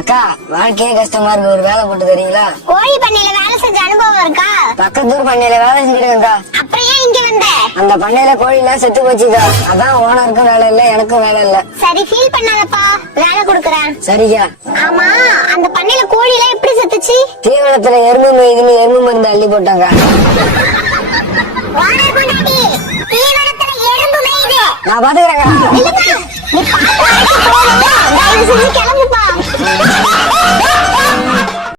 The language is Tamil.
அக்கா வாழ்க்கையே கஷ்டமா இருக்கு, ஒரு வேலை போட்டு தரீங்களா? கோழி பண்ணையில வேலை செஞ்ச அனுபவம் இருக்கா? பக்கத்தூர் பண்ணையில வேலை செஞ்சிருக்கேன்க்கா. அப்புறம் ஏன் இங்க வந்த? அந்த பண்ணையில கோழி எல்லாம் செத்து போச்சுக்கா. அதான் ஓனருக்கும் வேலை இல்ல, எனக்கும் வேலை இல்ல. சரி ஃபீல் பண்ணாதப்பா, வேலை கொடுக்கறேன். சரிக்கா. ஆமா, அந்த பண்ணையில கோழி எல்லாம் எப்படி செத்துச்சு? தீவனத்துல எறும்பு மேய்துன்னு எறும்பு மருந்து அள்ளி போட்டாங்க. ஓனர் பொண்டாட்டி, தீவனத்துல எறும்பு மேயுது. நான் பாத்துக்கிறேங்க. இல்லப்பா, நீ பாத்து போதும், தயவு செஞ்சு கிளம்புப்பா.